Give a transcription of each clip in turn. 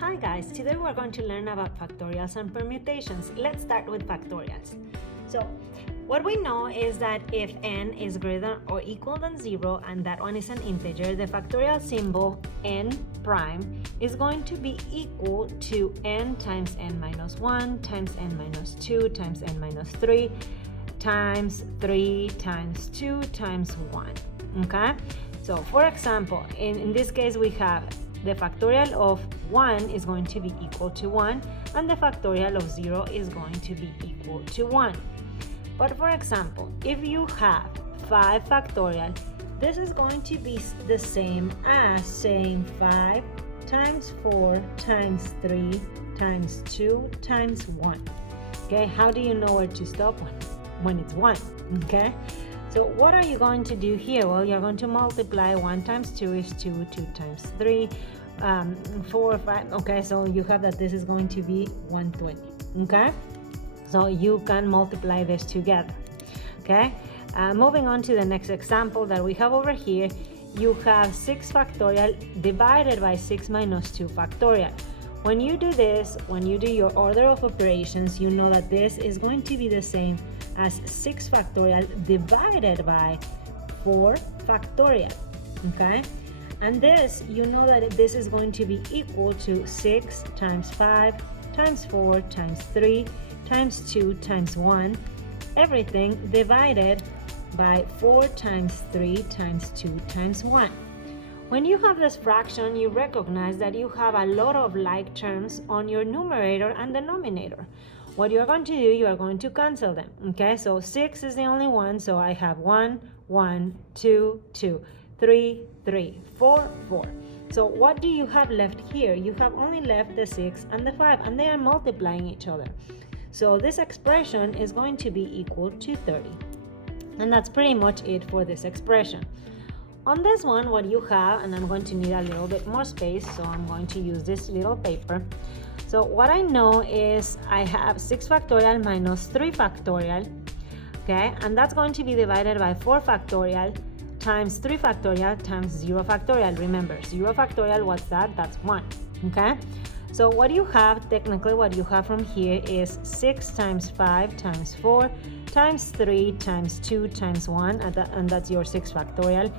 Hi guys, today we're going to learn about factorials and permutations. Let's start with factorials. So what we know is that if n is greater or equal than 0 and that one is an integer, the factorial symbol n prime is going to be equal to n times n minus 1 times n minus 2 times n minus 3 times 3 times 2 times 1. Okay? So for example, in this case we have the factorial of 1 is going to be equal to 1 and the factorial of 0 is going to be equal to 1. But for example, if you have 5 factorial, this is going to be the same as saying 5 times 4 times 3 times 2 times 1. Okay, how do you know where to stop when it's 1? Okay, so what are you going to do here? Well, you're going to multiply 1 times 2 is 2, 2 times 3, 4, 5. Okay, so you have that this is going to be 120. Okay, so you can multiply this together. Okay, moving on to the next example that we have over here, you have 6 factorial divided by 6 minus 2 factorial. When you do this, when you do your order of operations, you know that this is going to be the same as 6 factorial divided by 4 factorial. Okay, and this, you know that this is going to be equal to 6 times 5 times 4 times 3 times 2 times 1, everything divided by 4 times 3 times 2 times 1. When you have this fraction, you recognize that you have a lot of like terms on your numerator and denominator. What you're going to do, you are going to cancel them. Okay, so 6 is the only one, so I have 1, 1, 2, 2, 3, 3, 4, 4. So what do you have left here? You have only left the 6 and the 5, and they are multiplying each other. So this expression is going to be equal to 30. And that's pretty much it for this expression. On this one, what you have, and I'm going to need a little bit more space, so I'm going to use this little paper. So what I know is I have 6 factorial minus 3 factorial, okay? And that's going to be divided by 4 factorial times 3 factorial times 0 factorial. Remember, 0 factorial, what's that? That's 1, okay? So what you have, technically what you have from here is 6 times 5 times 4 times 3 times 2 times 1, and that's your 6 factorial.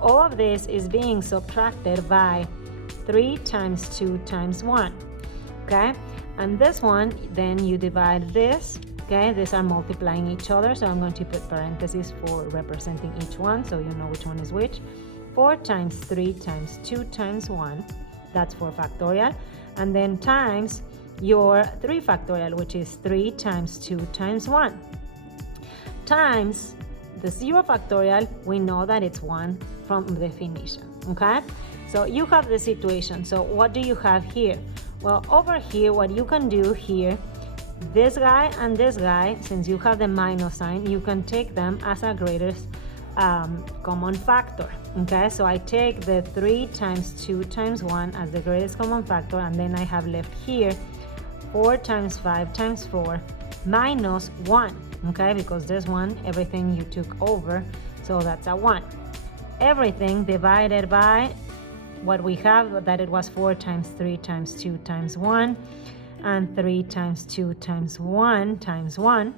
All of this is being subtracted by 3 times 2 times 1, okay? And this one, then you divide this, okay? These are multiplying each other, so I'm going to put parentheses for representing each one, so you know which one is which. 4 times 3 times 2 times 1, that's 4 factorial, and then times your 3 factorial, which is 3 times 2 times 1, times the 0 factorial, we know that it's 1 from the definition, okay? So you have the situation. So what do you have here? Well, over here, what you can do here, this guy and this guy, since you have the minus sign, you can take them as a greatest common factor, okay? So I take the 3 times 2 times 1 as the greatest common factor, and then I have left here 4 times 5 times 4 minus 1, okay? Because this one, everything you took over, so that's a 1. Everything divided by what we have, that it was 4 times 3 times 2 times 1 and 3 times 2 times 1 times 1.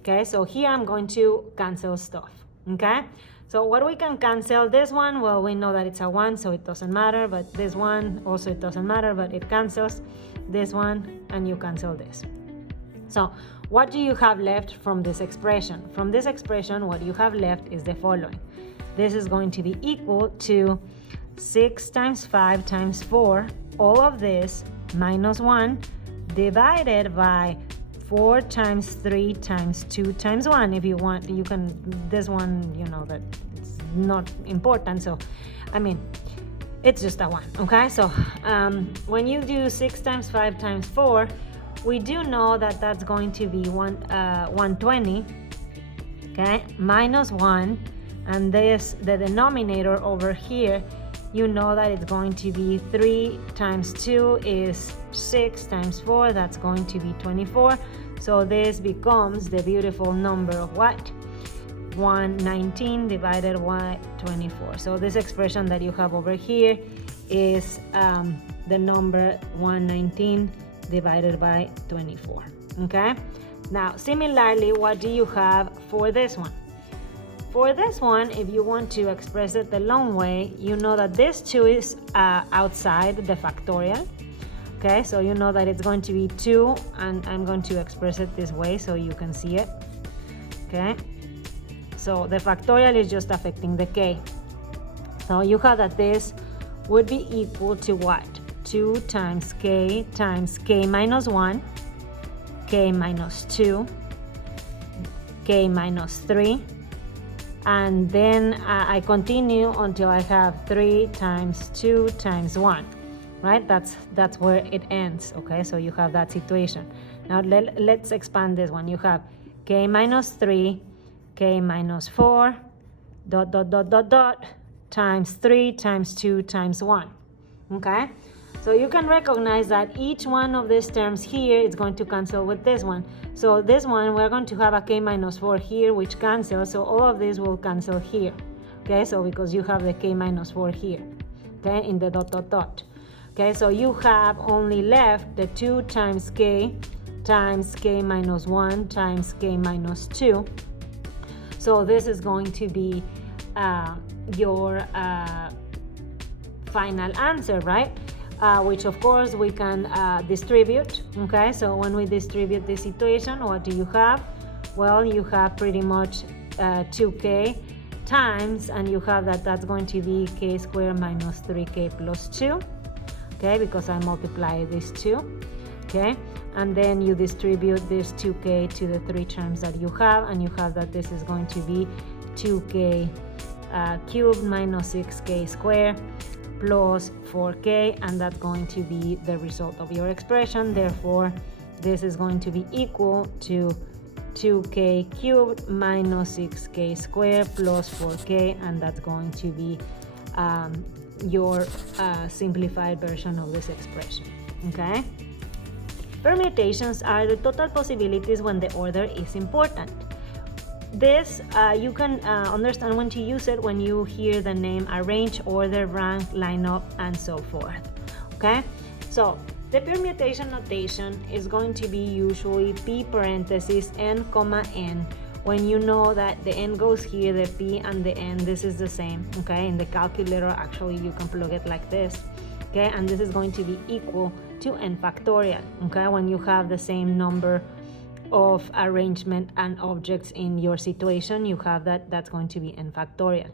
Okay, so here I'm going to cancel stuff. Okay, so what we can cancel, this one, well, we know that it's a 1, so it doesn't matter, but this one also, it doesn't matter, but it cancels this one, and you cancel this. So what do you have left from this expression? From this expression, what you have left is the following. This is going to be equal to 6 times 5 times 4, all of this, minus 1, divided by 4 times 3 times 2 times 1. If you want, you can, this one, you know that it's not important, so, I mean, it's just a 1, okay? So, when you do 6 times 5 times 4, we do know that that's going to be 120, okay, minus 1, and this, the denominator over here, you know that it's going to be 3 times 2 is 6 times 4, that's going to be 24. So this becomes the beautiful number of what? 119 divided by 24. So this expression that you have over here is the number 119 divided by 24. Okay, now similarly, what do you have for this one? For this one, if you want to express it the long way, you know that this 2 is outside the factorial. Okay, so you know that it's going to be 2, and I'm going to express it this way so you can see it. Okay, so the factorial is just affecting the k. So you have that this would be equal to what? 2 times k minus 1, k minus 2, k minus 3, and then I continue until I have 3 times 2 times 1, right? That's where it ends. Okay, so you have that situation. Now let's expand this one. You have k minus 3, k minus 4, dot dot dot dot dot, times 3 times 2 times 1. Okay, so you can recognize that each one of these terms here is going to cancel with this one. So this one, we're going to have a k minus 4 here, which cancels, so all of these will cancel here. Okay, so because you have the k minus 4 here, okay, in the dot dot dot. Okay, so you have only left the 2 times k minus 1 times k minus 2. So this is going to be your final answer, right? Which of course we can distribute. Okay, so when we distribute this equation, what do you have? Well, you have pretty much 2k times, and you have that's going to be k squared minus 3k plus 2. Okay, because I multiply these two. Okay, and then you distribute this 2k to the 3 terms that you have, and you have that this is going to be 2k cubed minus 6k squared plus 4k, and that's going to be the result of your expression. Therefore, this is going to be equal to 2k cubed minus 6k squared plus 4k, and that's going to be your simplified version of this expression. Okay, permutations are the total possibilities when the order is important. This you can understand when to use it when you hear the name arrange, order, rank, line up, and so forth. Okay, so the permutation notation is going to be usually p parentheses n comma n. When you know that the n goes here, the p and the n, this is the same. Okay, in the calculator actually you can plug it like this. Okay, and this is going to be equal to n factorial. Okay, when you have the same number of arrangement and objects in your situation, you have that's going to be n factorial.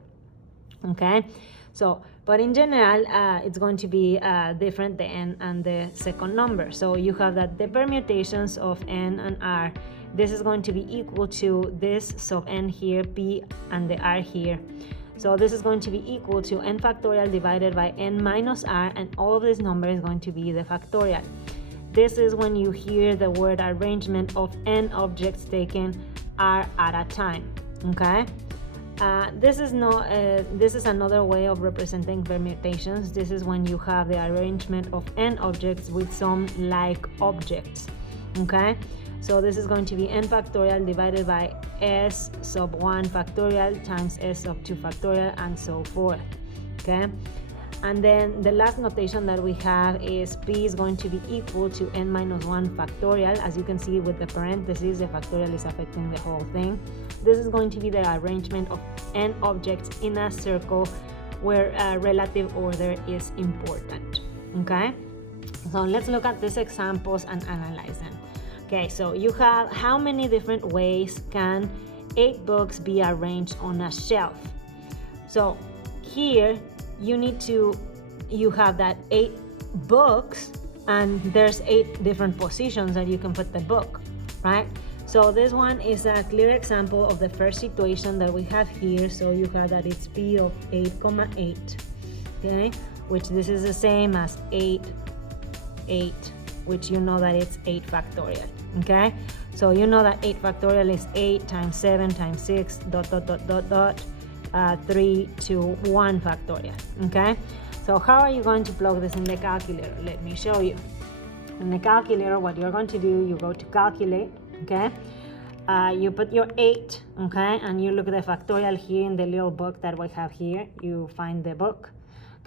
Okay, so but in general it's going to be different, the n and the second number. So you have that the permutations of n and r, this is going to be equal to this sub n here, p, and the r here. So this is going to be equal to n factorial divided by n minus r, and all of this number is going to be the factorial. This is when you hear the word arrangement of n objects taken r at a time. Okay, this is another way of representing permutations. This is when you have the arrangement of n objects with some like objects. Okay, so this is going to be n factorial divided by s sub 1 factorial times s sub 2 factorial, and so forth. Okay, and then the last notation that we have is p is going to be equal to n minus 1 factorial. As you can see with the parentheses, the factorial is affecting the whole thing. This is going to be the arrangement of n objects in a circle where relative order is important. Okay, so let's look at these examples and analyze them. Okay, so you have how many different ways can 8 books be arranged on a shelf. So here you have that 8 books, and there's 8 different positions that you can put the book, right? So this one is a clear example of the first situation that we have here. So you have that it's p of 8, 8, okay, which this is the same as 8, 8, which you know that it's 8 factorial. Okay, so you know that 8 factorial is 8 times 7 times 6 dot dot dot dot dot 3 to 1 factorial. Okay, so how are you going to plug this in the calculator? Let me show you. In the calculator, what you're going to do, you go to calculate. Okay, you put your 8, okay, and you look at the factorial here in the little book that we have here. You find the book.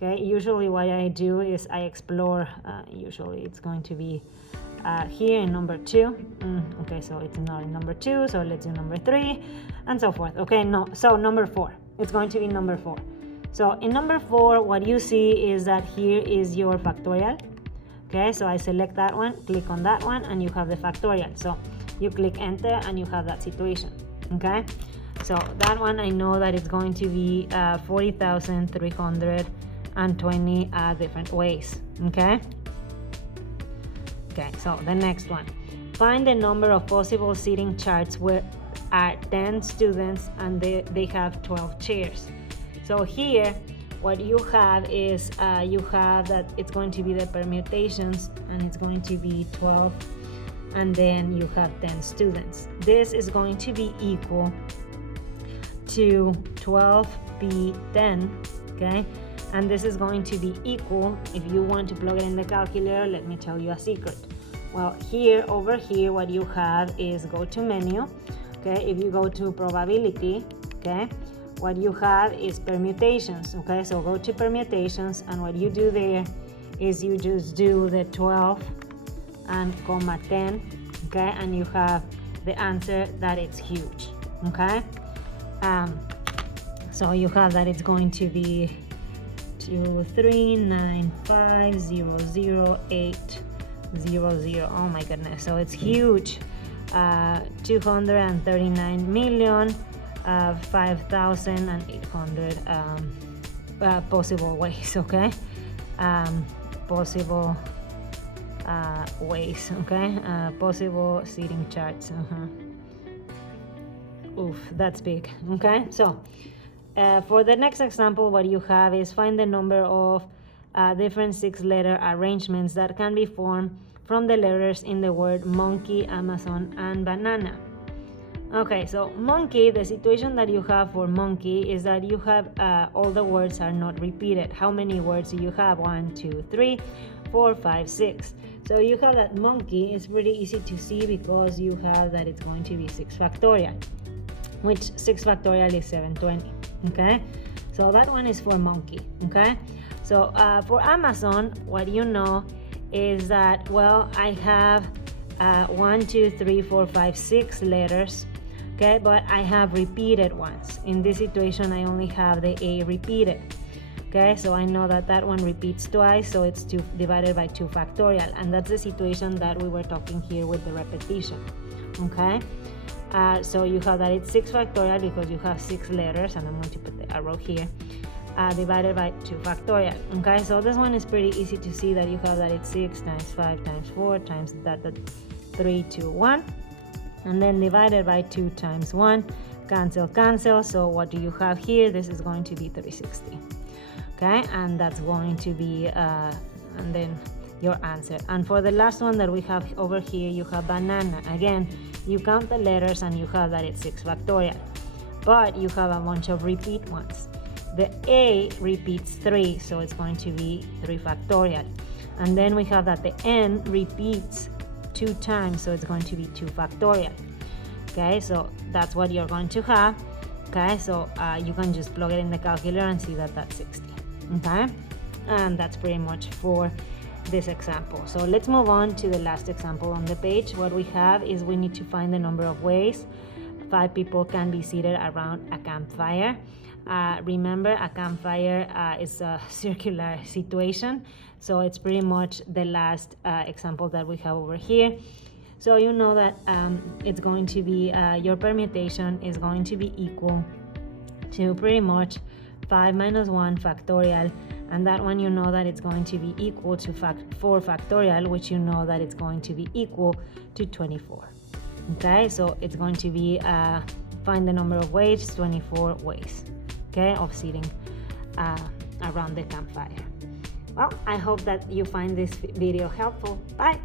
Okay, usually what I do is I explore, usually it's going to be here in number 2. Okay, so it's not in number 2, so let's do number 3 and so forth. Okay, no, so number 4, it's going to be number 4. So in number 4, what you see is that here is your factorial. Okay, so I select that one, click on that one, and you have the factorial. So you click enter and you have that situation. Okay, so that one I know that it's going to be 40,320 different ways. Okay. Okay, so the next one. Find the number of possible seating charts where are 10 students and they have 12 chairs. So here, what you have is you have that it's going to be the permutations, and it's going to be 12, and then you have 10 students. This is going to be equal to 12p10, okay? And this is going to be equal, if you want to plug it in the calculator, let me tell you a secret. Well, here, over here, what you have is go to menu, okay? If you go to probability, okay? What you have is permutations, okay? So go to permutations, and what you do there is you just do the 12 and comma 10, okay? And you have the answer that it's huge, okay? So you have that it's going to be 239500800. Oh my goodness, so it's huge. 239,5,800 possible ways, okay? Possible ways, okay? Possible seating charts. Oof, that's big, okay? So for the next example, what you have is find the number of different 6-letter arrangements that can be formed from the letters in the word monkey, Amazon, and banana. Okay, so monkey, the situation that you have for monkey is that you have all the words are not repeated. How many words do you have? 1, 2, 3, 4, 5, 6. So you have that monkey. It's pretty easy to see because you have that it's going to be 6 factorial, which 6 factorial is 720. Okay, so that one is for monkey. Okay, so for Amazon, what you know is that, well, I have 1, 2, 3, 4, 5, 6 letters, okay, but I have repeated ones. In this situation, I only have the A repeated, okay, so I know that that one repeats twice, so it's 2 divided by 2 factorial, and that's the situation that we were talking here with the repetition, okay. So you have that it's 6 factorial because you have 6 letters, and I'm going to put the arrow here, divided by 2 factorial. Okay, so this one is pretty easy to see that you have that it's 6 times 5 times 4 times that 3, 2, 1, and then divided by 2 times 1, cancel, cancel. So what do you have here? This is going to be 360. Okay, and that's going to be and then your answer. And for the last one that we have over here, you have banana. Again, you count the letters and you have that it's 6 factorial, but you have a bunch of repeat ones. The A repeats 3, so it's going to be 3 factorial. And then we have that the N repeats 2 times, so it's going to be 2 factorial. Okay, so that's what you're going to have. Okay, so you can just plug it in the calculator and see that that's 60. Okay, and that's pretty much for this example. So let's move on to the last example on the page. What we have is we need to find the number of ways 5 people can be seated around a campfire. Remember, a campfire is a circular situation, so it's pretty much the last example that we have over here. So you know that it's going to be your permutation is going to be equal to pretty much 5 minus 1 factorial, and that one you know that it's going to be equal to 4 factorial, which you know that it's going to be equal to 24. Okay, so it's going to be find the number of ways, 24 ways, okay, of sitting around the campfire. Well, I hope that you find this video helpful. Bye.